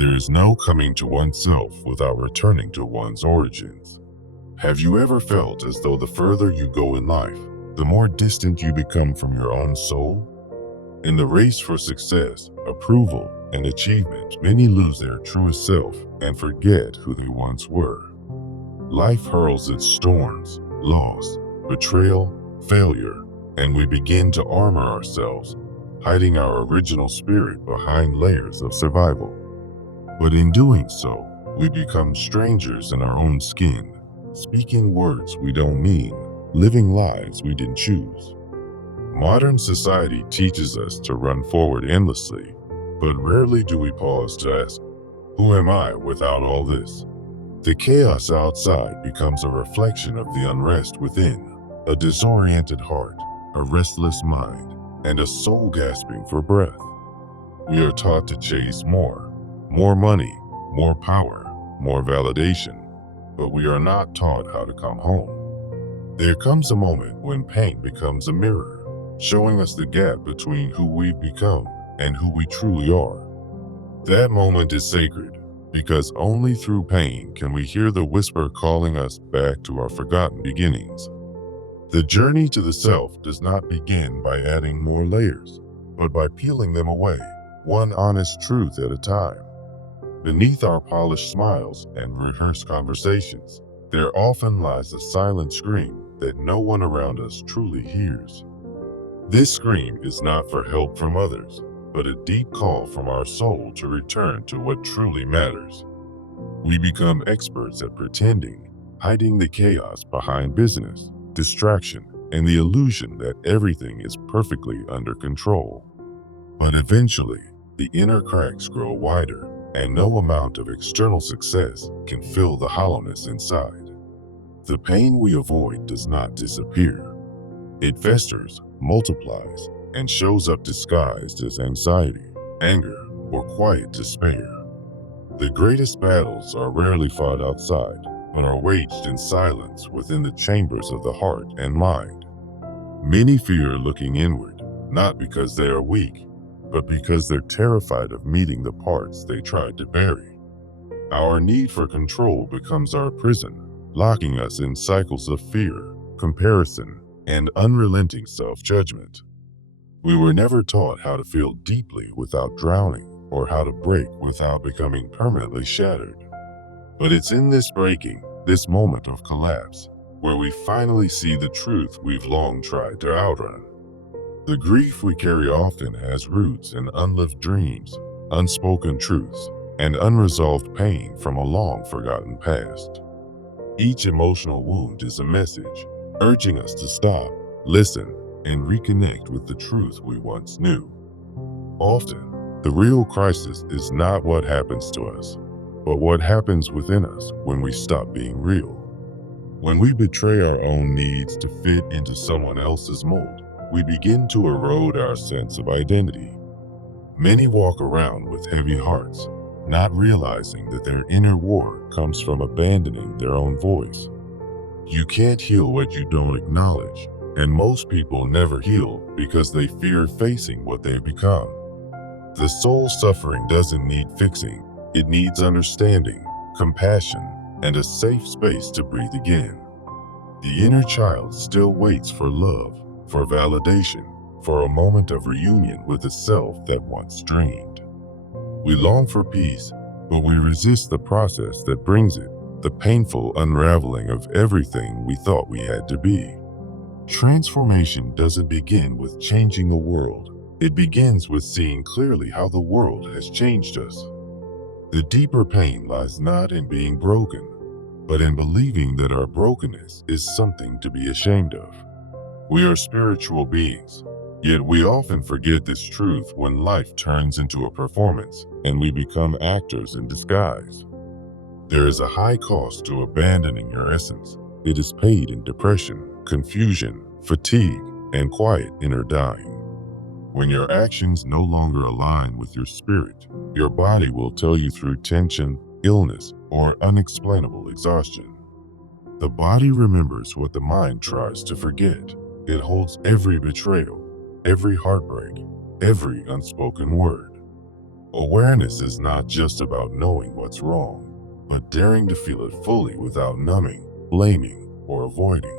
There is no coming to oneself without returning to one's origins. Have you ever felt as though the further you go in life, the more distant you become from your own soul? In the race for success, approval, and achievement, many lose their truest self and forget who they once were. Life hurls its storms, loss, betrayal, failure, and we begin to armor ourselves, hiding our original spirit behind layers of survival. But in doing so, we become strangers in our own skin, speaking words we don't mean, living lives we didn't choose. Modern society teaches us to run forward endlessly, but rarely do we pause to ask, who am I without all this? The chaos outside becomes a reflection of the unrest within, a disoriented heart, a restless mind, and a soul gasping for breath. We are taught to chase more money, more power, more validation, but we are not taught how to come home. There comes a moment when pain becomes a mirror, showing us the gap between who we've become and who we truly are. That moment is sacred, because only through pain can we hear the whisper calling us back to our forgotten beginnings. The journey to the self does not begin by adding more layers, but by peeling them away, one honest truth at a time. Beneath our polished smiles and rehearsed conversations, there often lies a silent scream that no one around us truly hears. This scream is not for help from others, but a deep call from our soul to return to what truly matters. We become experts at pretending, hiding the chaos behind business, distraction, and the illusion that everything is perfectly under control. But eventually, the inner cracks grow wider, and no amount of external success can fill the hollowness inside. The pain we avoid does not disappear. It festers, multiplies, and shows up disguised as anxiety, anger, or quiet despair. The greatest battles are rarely fought outside, but are waged in silence within the chambers of the heart and mind. Many fear looking inward, not because they are weak, but because they're terrified of meeting the parts they tried to bury. Our need for control becomes our prison, locking us in cycles of fear, comparison, and unrelenting self-judgment. We were never taught how to feel deeply without drowning, or how to break without becoming permanently shattered. But it's in this breaking, this moment of collapse, where we finally see the truth we've long tried to outrun. The grief we carry often has roots in unlived dreams, unspoken truths, and unresolved pain from a long-forgotten past. Each emotional wound is a message, urging us to stop, listen, and reconnect with the truth we once knew. Often, the real crisis is not what happens to us, but what happens within us when we stop being real. When we betray our own needs to fit into someone else's mold, we begin to erode our sense of identity. Many walk around with heavy hearts, not realizing that their inner war comes from abandoning their own voice. You can't heal what you don't acknowledge, and most people never heal because they fear facing what they've become. The soul suffering doesn't need fixing, it needs understanding, compassion, and a safe space to breathe again. The inner child still waits for love, for validation, for a moment of reunion with the self that once dreamed. We long for peace, but we resist the process that brings it, the painful unraveling of everything we thought we had to be. Transformation doesn't begin with changing the world. It begins with seeing clearly how the world has changed us. The deeper pain lies not in being broken, but in believing that our brokenness is something to be ashamed of. We are spiritual beings, yet we often forget this truth when life turns into a performance and we become actors in disguise. There is a high cost to abandoning your essence. It is paid in depression, confusion, fatigue, and quiet inner dying. When your actions no longer align with your spirit, your body will tell you through tension, illness, or unexplainable exhaustion. The body remembers what the mind tries to forget. It holds every betrayal, every heartbreak, every unspoken word. Awareness is not just about knowing what's wrong, but daring to feel it fully without numbing, blaming, or avoiding.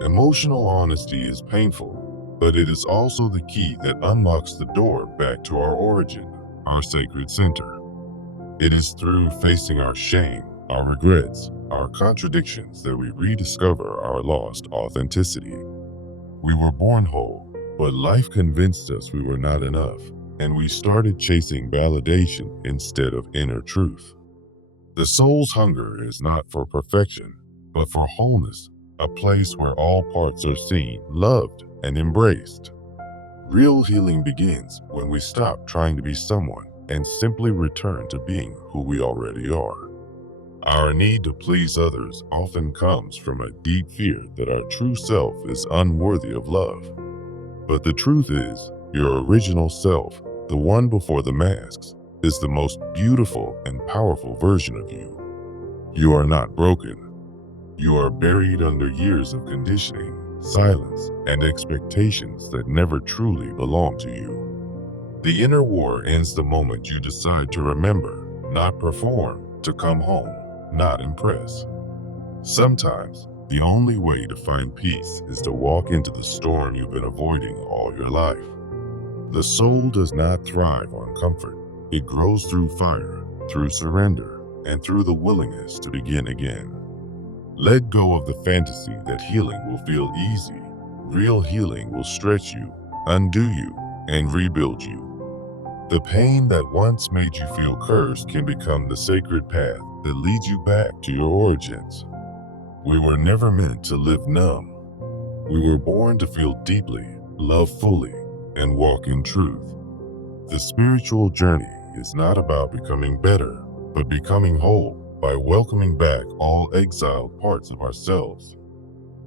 Emotional honesty is painful, but it is also the key that unlocks the door back to our origin, our sacred center. It is through facing our shame, our regrets, our contradictions that we rediscover our lost authenticity. We were born whole, but life convinced us we were not enough, and we started chasing validation instead of inner truth. The soul's hunger is not for perfection, but for wholeness, a place where all parts are seen, loved, and embraced. Real healing begins when we stop trying to be someone and simply return to being who we already are. Our need to please others often comes from a deep fear that our true self is unworthy of love. But the truth is, your original self, the one before the masks, is the most beautiful and powerful version of you. You are not broken. You are buried under years of conditioning, silence, and expectations that never truly belong to you. The inner war ends the moment you decide to remember, not perform, to come home, not impress. Sometimes, the only way to find peace is to walk into the storm you've been avoiding all your life. The soul does not thrive on comfort. It grows through fire, through surrender, and through the willingness to begin again. Let go of the fantasy that healing will feel easy. Real healing will stretch you, undo you, and rebuild you. The pain that once made you feel cursed can become the sacred path that leads you back to your origins. We were never meant to live numb. We were born to feel deeply, love fully, and walk in truth. The spiritual journey is not about becoming better, but becoming whole by welcoming back all exiled parts of ourselves.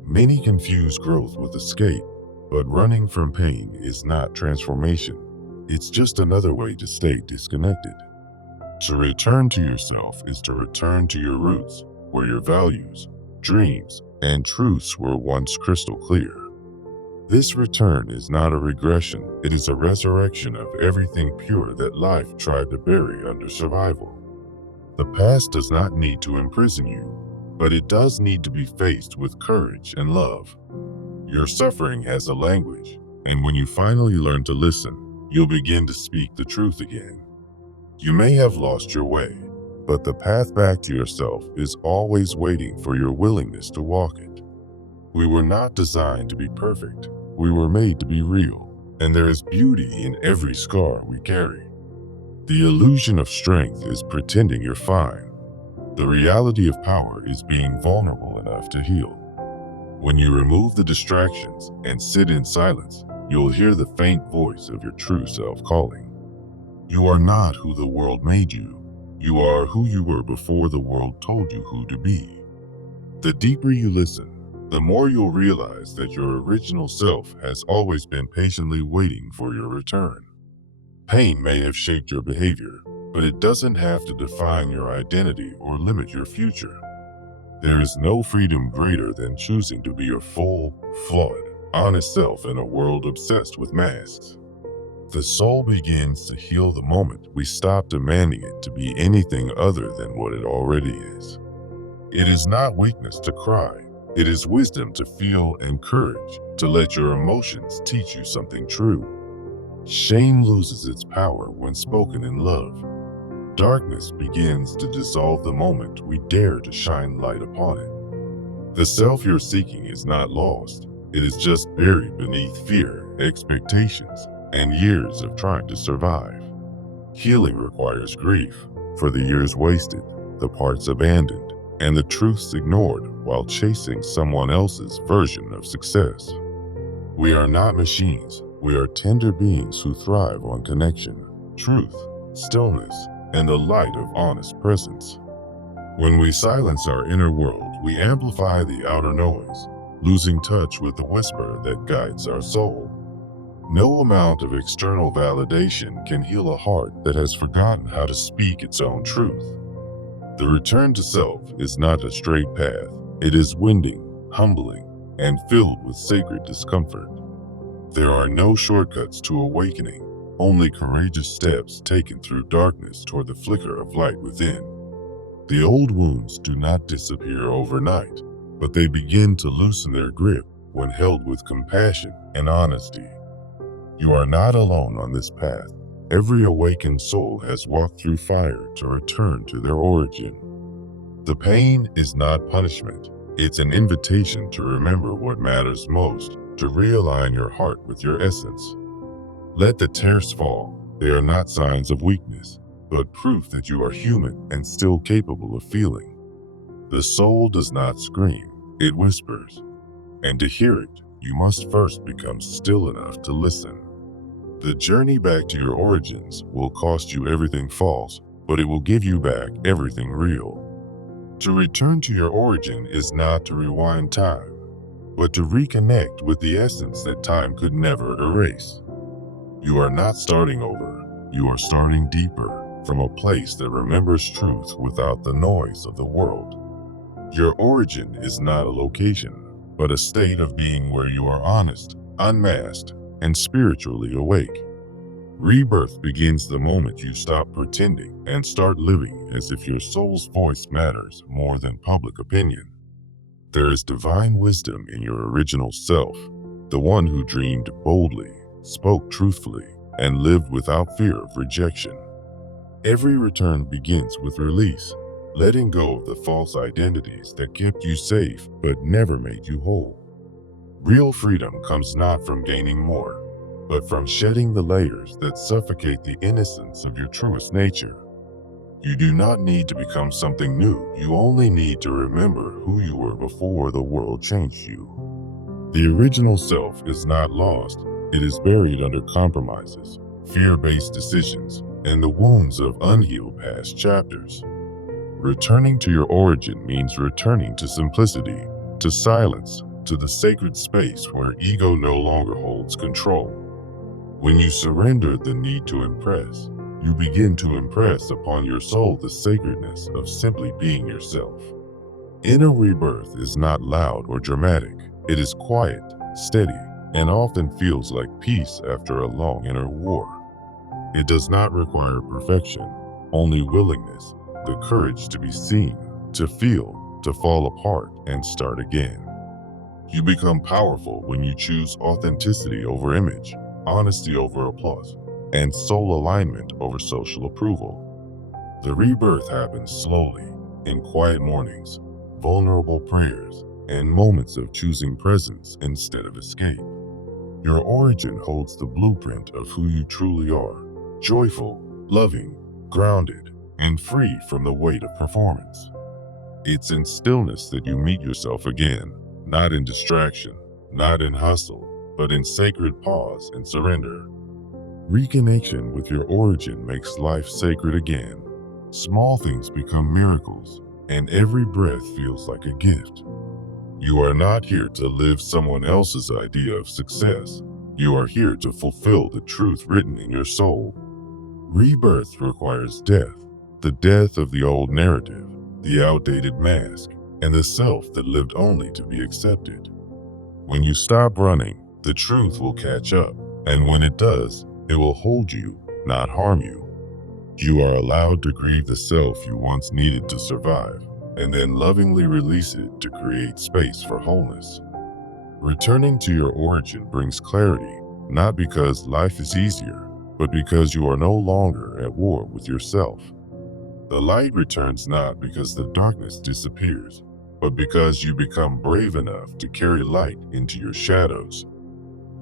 Many confuse growth with escape, but running from pain is not transformation. It's just another way to stay disconnected. To return to yourself is to return to your roots, where your values, dreams, and truths were once crystal clear. This return is not a regression, it is a resurrection of everything pure that life tried to bury under survival. The past does not need to imprison you, but it does need to be faced with courage and love. Your suffering has a language, and when you finally learn to listen, you'll begin to speak the truth again. You may have lost your way, but the path back to yourself is always waiting for your willingness to walk it. We were not designed to be perfect. We were made to be real, and there is beauty in every scar we carry. The illusion of strength is pretending you're fine. The reality of power is being vulnerable enough to heal. When you remove the distractions and sit in silence, you'll hear the faint voice of your true self calling. You are not who the world made you. You are who you were before the world told you who to be. The deeper you listen, the more you'll realize that your original self has always been patiently waiting for your return. Pain may have shaped your behavior, but it doesn't have to define your identity or limit your future. There is no freedom greater than choosing to be your full, flawed, honest self in a world obsessed with masks. The soul begins to heal the moment we stop demanding it to be anything other than what it already is. It is not weakness to cry. It is wisdom to feel and courage to let your emotions teach you something true. Shame loses its power when spoken in love. Darkness begins to dissolve the moment we dare to shine light upon it. The self you're seeking is not lost. It is just buried beneath fear, expectations, and years of trying to survive. Healing requires grief for the years wasted, the parts abandoned, and the truths ignored while chasing someone else's version of success. We are not machines. We are tender beings who thrive on connection, truth, stillness, and the light of honest presence. When we silence our inner world, we amplify the outer noise, losing touch with the whisper that guides our soul. No amount of external validation can heal a heart that has forgotten how to speak its own truth. The return to self is not a straight path. It is winding, humbling, and filled with sacred discomfort. There are no shortcuts to awakening, only courageous steps taken through darkness toward the flicker of light within. The old wounds do not disappear overnight, but they begin to loosen their grip when held with compassion and honesty. You are not alone on this path. Every awakened soul has walked through fire to return to their origin. The pain is not punishment. It's an invitation to remember what matters most, to realign your heart with your essence. Let the tears fall. They are not signs of weakness, but proof that you are human and still capable of feeling. The soul does not scream, it whispers. And to hear it, you must first become still enough to listen. The journey back to your origins will cost you everything false, but it will give you back everything real. To return to your origin is not to rewind time, but to reconnect with the essence that time could never erase. You are not starting over, you are starting deeper, from a place that remembers truth without the noise of the world. Your origin is not a location, but a state of being where you are honest, unmasked, and spiritually awake. Rebirth begins the moment you stop pretending and start living as if your soul's voice matters more than public opinion. There is divine wisdom in your original self, the one who dreamed boldly, spoke truthfully, and lived without fear of rejection. Every return begins with release, letting go of the false identities that kept you safe but never made you whole. Real freedom comes not from gaining more, but from shedding the layers that suffocate the innocence of your truest nature. You do not need to become something new, you only need to remember who you were before the world changed you. The original self is not lost, it is buried under compromises, fear-based decisions, and the wounds of unhealed past chapters. Returning to your origin means returning to simplicity, to silence, to the sacred space where ego no longer holds control. When you surrender the need to impress, you begin to impress upon your soul the sacredness of simply being yourself. Inner rebirth is not loud or dramatic. It is quiet, steady, and often feels like peace after a long inner war. It does not require perfection, only willingness, the courage to be seen, to feel, to fall apart, and start again. You become powerful when you choose authenticity over image, honesty over applause, and soul alignment over social approval. The rebirth happens slowly, in quiet mornings, vulnerable prayers, and moments of choosing presence instead of escape. Your origin holds the blueprint of who you truly are, joyful, loving, grounded, and free from the weight of performance. It's in stillness that you meet yourself again, not in distraction, not in hustle, but in sacred pause and surrender. Reconnection with your origin makes life sacred again. Small things become miracles, and every breath feels like a gift. You are not here to live someone else's idea of success. You are here to fulfill the truth written in your soul. Rebirth requires death, the death of the old narrative, the outdated mask, and the self that lived only to be accepted. When you stop running, the truth will catch up, and when it does, it will hold you, not harm you. You are allowed to grieve the self you once needed to survive, and then lovingly release it to create space for wholeness. Returning to your origin brings clarity, not because life is easier, but because you are no longer at war with yourself. The light returns not because the darkness disappears, but because you become brave enough to carry light into your shadows.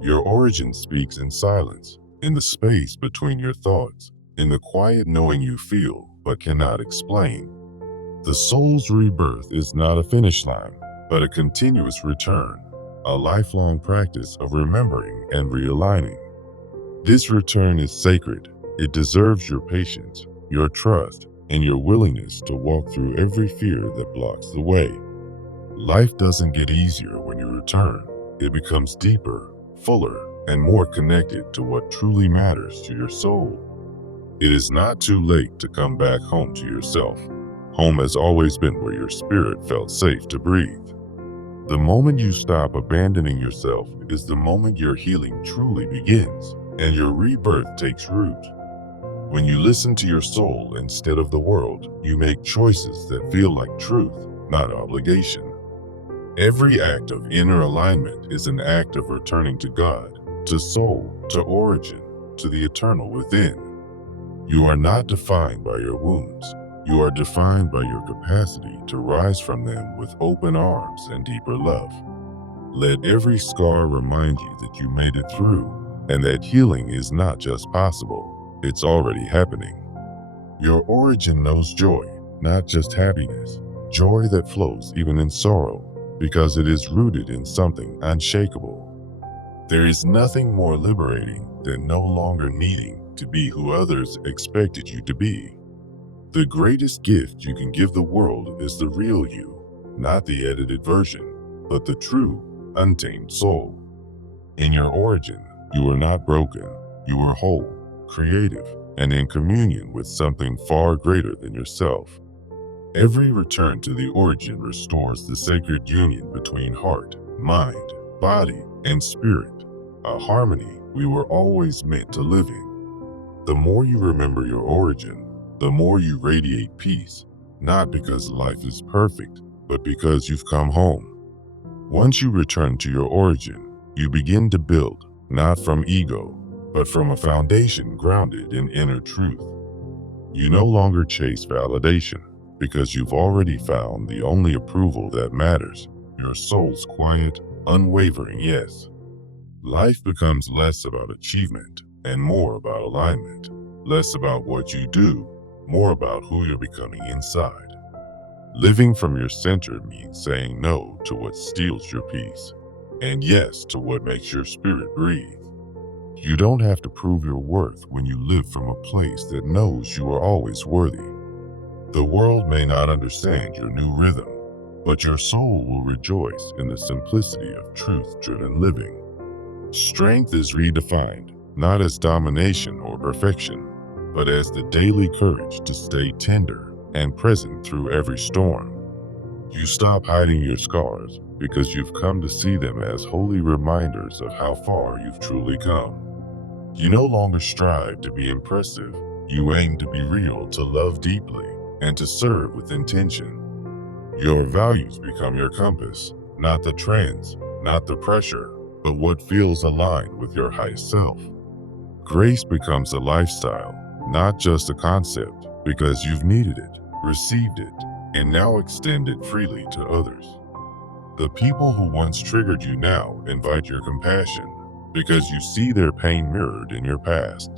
Your origin speaks in silence, in the space between your thoughts, in the quiet knowing you feel but cannot explain. The soul's rebirth is not a finish line, but a continuous return, a lifelong practice of remembering and realigning. This return is sacred. It deserves your patience, your trust, and your willingness to walk through every fear that blocks the way. Life doesn't get easier when you return. It becomes deeper, fuller, and more connected to what truly matters to your soul. It is not too late to come back home to yourself. Home has always been where your spirit felt safe to breathe. The moment you stop abandoning yourself is the moment your healing truly begins. and your rebirth takes root. When you listen to your soul instead of the world, you make choices that feel like truth, not obligation. Every act of inner alignment is an act of returning to God, to soul, to origin, to the eternal within. You are not defined by your wounds. You are defined by your capacity to rise from them with open arms and deeper love. Let every scar remind you that you made it through, and that healing is not just possible, it's already happening. Your origin knows joy, not just happiness, joy that flows even in sorrow, because it is rooted in something unshakable. There is nothing more liberating than no longer needing to be who others expected you to be. The greatest gift you can give the world is the real you, not the edited version, but the true, untamed soul. In your origin, you were not broken, you were whole, creative, and in communion with something far greater than yourself. Every return to the origin restores the sacred union between heart, mind, body, and spirit, a harmony we were always meant to live in. The more you remember your origin, the more you radiate peace, not because life is perfect, but because you've come home. Once you return to your origin, you begin to build, not from ego, but from a foundation grounded in inner truth. You no longer chase validation, because you've already found the only approval that matters, your soul's quiet, unwavering yes. Life becomes less about achievement and more about alignment, less about what you do, more about who you're becoming inside. Living from your center means saying no to what steals your peace, and yes to what makes your spirit breathe. You don't have to prove your worth when you live from a place that knows you are always worthy. The world may not understand your new rhythm, but your soul will rejoice in the simplicity of truth-driven living. Strength is redefined, not as domination or perfection, but as the daily courage to stay tender and present through every storm. You stop hiding your scars because you've come to see them as holy reminders of how far you've truly come. You no longer strive to be impressive, you aim to be real, to love deeply, and to serve with intention. Your values become your compass, not the trends, not the pressure, but what feels aligned with your highest self. Grace becomes a lifestyle, not just a concept, because you've needed it, received it, and now extend it freely to others. The people who once triggered you now invite your compassion, because you see their pain mirrored in your past.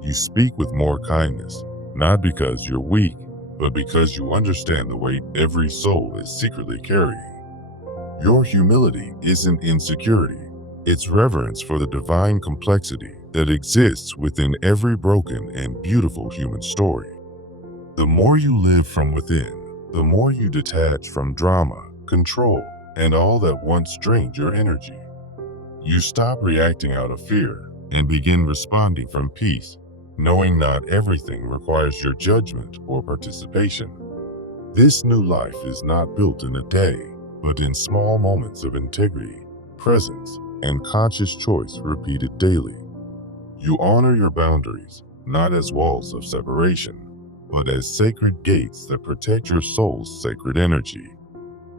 You speak with more kindness, not because you're weak, but because you understand the weight every soul is secretly carrying. Your humility isn't insecurity, it's reverence for the divine complexity that exists within every broken and beautiful human story. The more you live from within, the more you detach from drama, control, and all that once drained your energy. You stop reacting out of fear and begin responding from peace, knowing not everything requires your judgment or participation. This new life is not built in a day, but in small moments of integrity, presence, and conscious choice repeated daily. You honor your boundaries, not as walls of separation, but as sacred gates that protect your soul's sacred energy.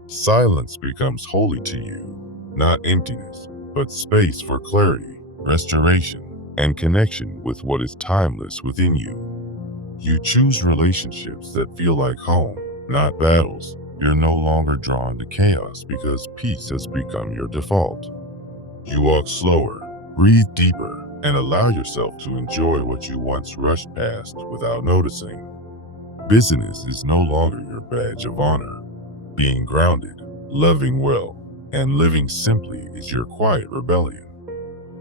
Silence becomes holy to you, not emptiness, but space for clarity, restoration, and connection with what is timeless within you. You choose relationships that feel like home, not battles. You're no longer drawn to chaos because peace has become your default. You walk slower, breathe deeper, and allow yourself to enjoy what you once rushed past without noticing. Business is no longer your badge of honor. Being grounded, loving well, and living simply is your quiet rebellion.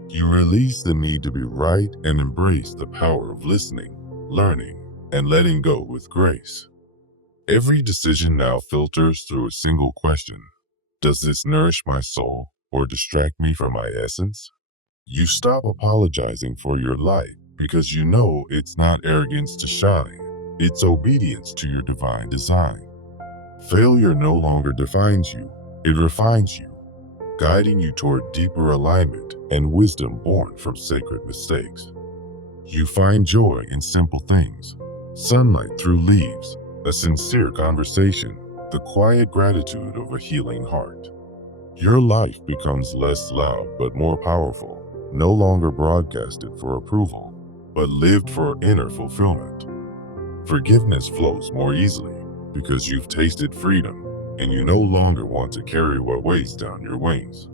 You release the need to be right and embrace the power of listening, learning, and letting go with grace. Every decision now filters through a single question. Does this nourish my soul or distract me from my essence? You stop apologizing for your light because you know it's not arrogance to shine, it's obedience to your divine design. Failure no longer defines you, it refines you. guiding you toward deeper alignment and wisdom born from sacred mistakes. You find joy in simple things: sunlight through leaves, a sincere conversation, the quiet gratitude of a healing heart. Your life becomes less loud but more powerful, no longer broadcasted for approval, but lived for inner fulfillment. Forgiveness flows more easily because you've tasted freedom and you no longer want to carry what weighs down your wings.